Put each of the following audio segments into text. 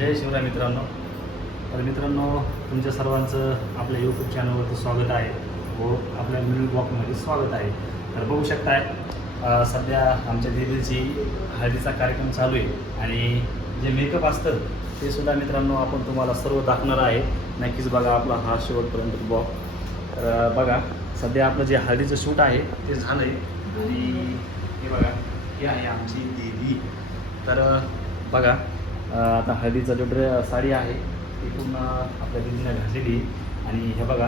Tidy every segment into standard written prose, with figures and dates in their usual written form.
जय शिवराय मित्रांनो. तर मित्रांनो, तुमच्या सर्वांचं आपल्या यूट्यूब चॅनलवरती स्वागत आहे व आपल्या मिनी ब्लॉगमध्ये स्वागत आहे. तर बघू शकताय सध्या आमच्या दीदीची हळदीचा कार्यक्रम चालू आहे आणि जे मेकअप असतं ते सुद्धा मित्रांनो आपण तुम्हाला सर्व दाखवणार आहे. नक्कीच बघा आपला हा शेवटपर्यंत ब्लॉग. तर बघा सध्या आपलं जे हळदीचं शूट आहे ते झालं आहे आणि हे बघा हे आहे आमची दीदी. तर बघा आता हळदीचा जो साडी आहे ती पूर्ण आपल्या दीदीने घातलेली आणि हे बघा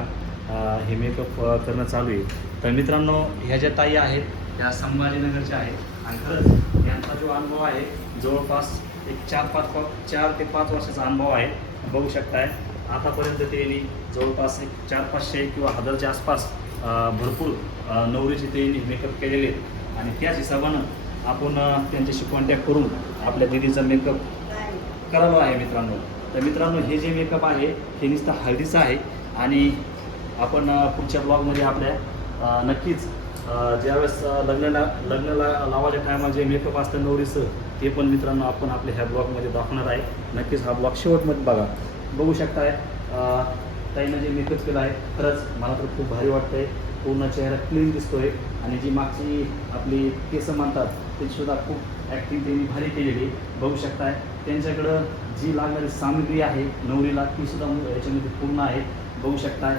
हे मेकअप करणं चालू आहे. तर मित्रांनो, ह्या ज्या ताई आहेत त्या संभाजीनगरच्या आहेत आणि खरंच यांचा जो अनुभव आहे जवळपास एक 4 ते 5 वर्षाचा अनुभव आहे. बघू शकताय आतापर्यंत त्यांनी जवळपास एक 400-500 किंवा 1000च्या आसपास भरपूर नवरीचे त्यांनी मेकअप केलेले आहेत आणि त्याच हिशोबानं आपण त्यांच्याशी कॉन्टॅक्ट करून आपल्या दीदीचा मेकअप करावा आहे मित्रांनो. तर मित्रांनो, हे जे मेकअप आहे हे नुसतं हळदीचं आहे आणि आपण पुढच्या ब्लॉगमध्ये आपल्या नक्कीच ज्यावेळेस लग्नाला लावायच्या टायमाला जे मेकअप असतं नवरीचं ते पण मित्रांनो आपण आपल्या ह्या ब्लॉगमध्ये दाखवणार आहे. नक्कीच हा ब्लॉग शेवटमध्ये बघा. बघू शकताय ताईनं जे मेकअप केला आहे खरंच मला तर खूप भारी वाटतं आहे. पूर्ण चेहरा क्लीन दिसतो आहे आणि जी मागची आपली केसं म्हणतात तेसुद्धा खूप ॲक्टिंग त्यांनी भारी केलेली. बघू शकताय त्यांच्याकडं जी लागणारी सामग्री आहे नवरीला तीसुद्धा याच्यामध्ये पूर्ण आहे. बघू शकताय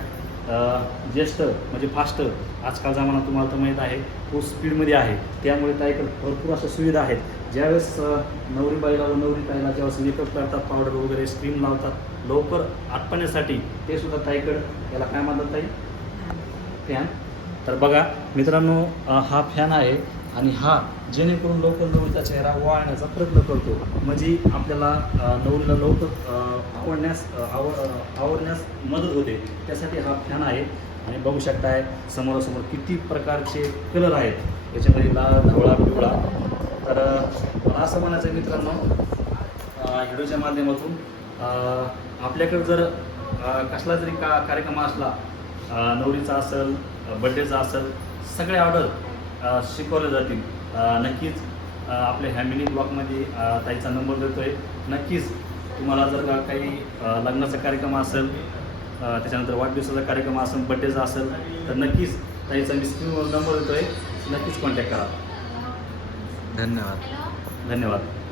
ज्येष्ठ म्हणजे फास्ट आजकाल जमाना तुम्हाला तर माहीत आहे खूप स्पीडमध्ये आहे. त्यामुळे ताईकडे भरपूर अशा सुविधा आहेत. ज्यावेळेस नवरी बाईला व नवरी ताईला ज्यावेळेस मेकअप करतात पावडर वगैरे स्क्रीम लावतात लवकर आटपण्यासाठी ते सुद्धा ताईकडं याला काय म्हणतात ताई फॅन. तर बघा मित्रांनो, हा फॅन आहे आणि हा जेणेकरून लवकर नवरीचा चेहरा ओवाळण्याचा प्रयत्न करतो म्हणजे आपल्याला नवरीला लवकर आवडण्यास मदत होते. त्यासाठी हा फॅन आहे आणि बघू शकताय समोरासमोर किती प्रकारचे कलर आहेत याच्यामध्ये लाल ढवळा पिवळा. तर मला असं म्हणायचं आहे मित्रांनो व्हिडिओच्या माध्यमातून आपल्याकडे जर कसला जरी कार्यक्रम असला नवरीचा असेल बड्डेचा असेल सगळे ऑर्डर शिकवले जातील. नक्कीच आपल्या ह्या मिनी ब्लॉगमध्ये ताईचा नंबर देतो आहे. नक्कीच तुम्हाला जर का काही लग्नाचा कार्यक्रम असेल त्याच्यानंतर वाढदिवसाचा कार्यक्रम असेल बड्डेचा असेल तर नक्कीच ताईचा मी स्क्रीनवर नंबर देतो आहे. नक्कीच कॉन्टॅक्ट करा. धन्यवाद. धन्यवाद.